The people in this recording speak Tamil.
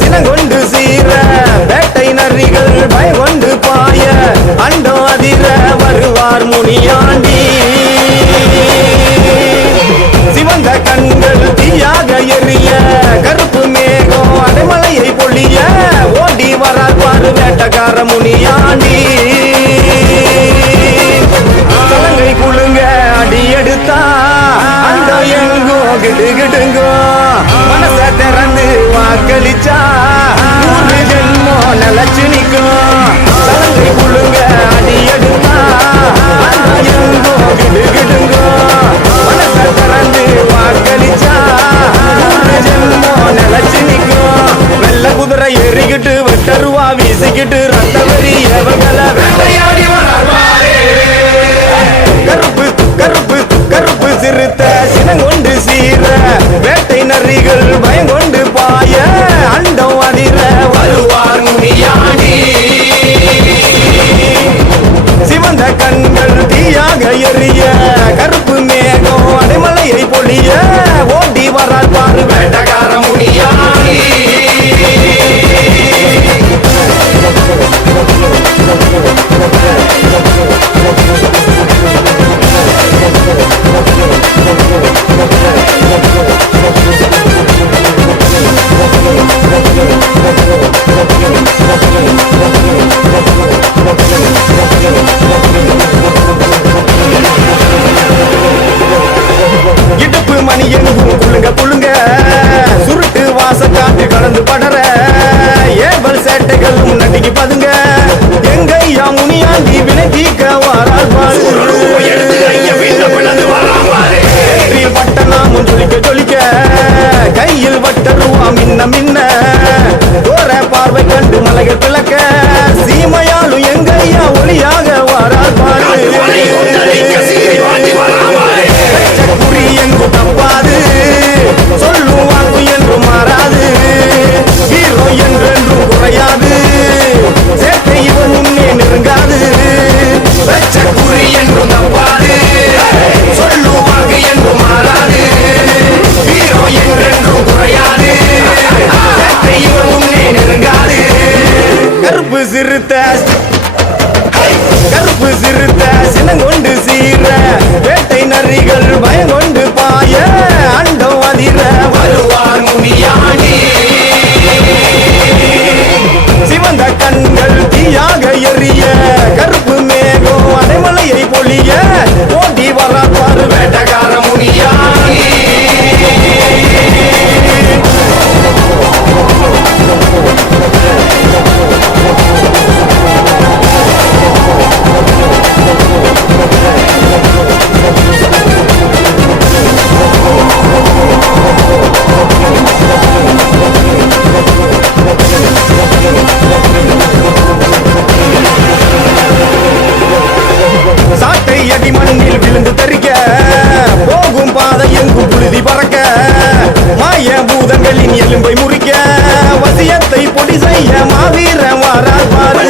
சினங்கொண்டு சீர வேட்டை நரிகள் பயங்கொண்டு பாய அண்டம் அதிர வருவார் முனியாண்டி சிவந்த கண்கள் தீயாக எரிய கருப்பு மேகம் அடைமலையை பொழிய ஓடி வரார் பாரு வேட்டக்கார முனியாண்டி சலங்கை குழுங்க அடி எடுத்தா அந்த எங்கோ கிடுகிடுங்கோ மனச திறந்து வாக்களிச்சா நூறு ஜென்மோ நிலச்சு நிற்கும் சலங்கை குழுங்க அடி எடுத்தா அந்த எங்கோ கிடுகிடுங்கோ மனச திறந்து வாக்களிச்சா நூறு ஜென்மோ நிலச்சு நிற்கும் வெள்ள குதிரை ஏறிக்கிட்டு வெட்டருவா வீசிக்கிட்டு ரத்த வெறி எவர்களை வேட்டையாடி வராரு கருப்பு கருப்பு கருப்பு சிறுத்த சினங்கொண்டு சீர வேட்டை நரிகள் பயங்கொண்டு பாய அண்டம் அதிர வருவார் முனியாண்டி சிவந்த கண்கள் தீயாக எரிய கருப்பு மேகம் அடைமலையை பொழிய ஓடி வரார் பாரு வேட்டக்கார முனியாண்டி இடுப்பு மணி எங்கும் குழுங்க குழுங்க சுருட்டு வாச காட்டு கடந்து படற ஏவல் சேட்டைகளும் நட்டிக்கு பதுங்க எங்கையா முனியாண்டி வினை தீக்க வாரால் பாரு பட்டனாமும் ஜொலிக்க ஜொலிக்க கையில் வட்டருவா மின்ன மின்ன தோர பார்வை கண்டு மலைகள் பிளக்க சீமையாலும் எங்கையா ஒளியாக வாரால் பாரு குறி எங்கு தப்பாது சொல்லும் வாக்கு என்றும் மாறாது ஹீரோ என்றென்றும் குறையாது சேட்டை இவன் முன்னே நெருங்காது வெச்ச குறி என்றும் தப்பாது சொல்லும் வாக்கு என்றும் மாறாது ஹீரோ என்றென்றும் குறையாது சேட்டை இவன் முன்னே நெருங்காது கருப்பு சிறுத்த கருப்பு சிறுத்த சினங்கொண்டு சீர வேட்டை நரிகள் பயங்கொண்டு பாய அண்டம் அதிர வருவார் முனியாண்டி சிவந்த கண்கள் தீயாக எரிய கருப்பு மேகம் அடைமலையை பொழிய ஓடி வரார் பாரு வேட்டக்கார முனியாண்டி சாட்டை அடி மண்ணில் விழுந்து தரிக்க போகும் பாதை எங்கும் புழுதி பறக்க மாய பூதங்களின் எலும்பை முறிக்க வசியத்தை பொடி செய்ய மாவீர வாரால் பாரு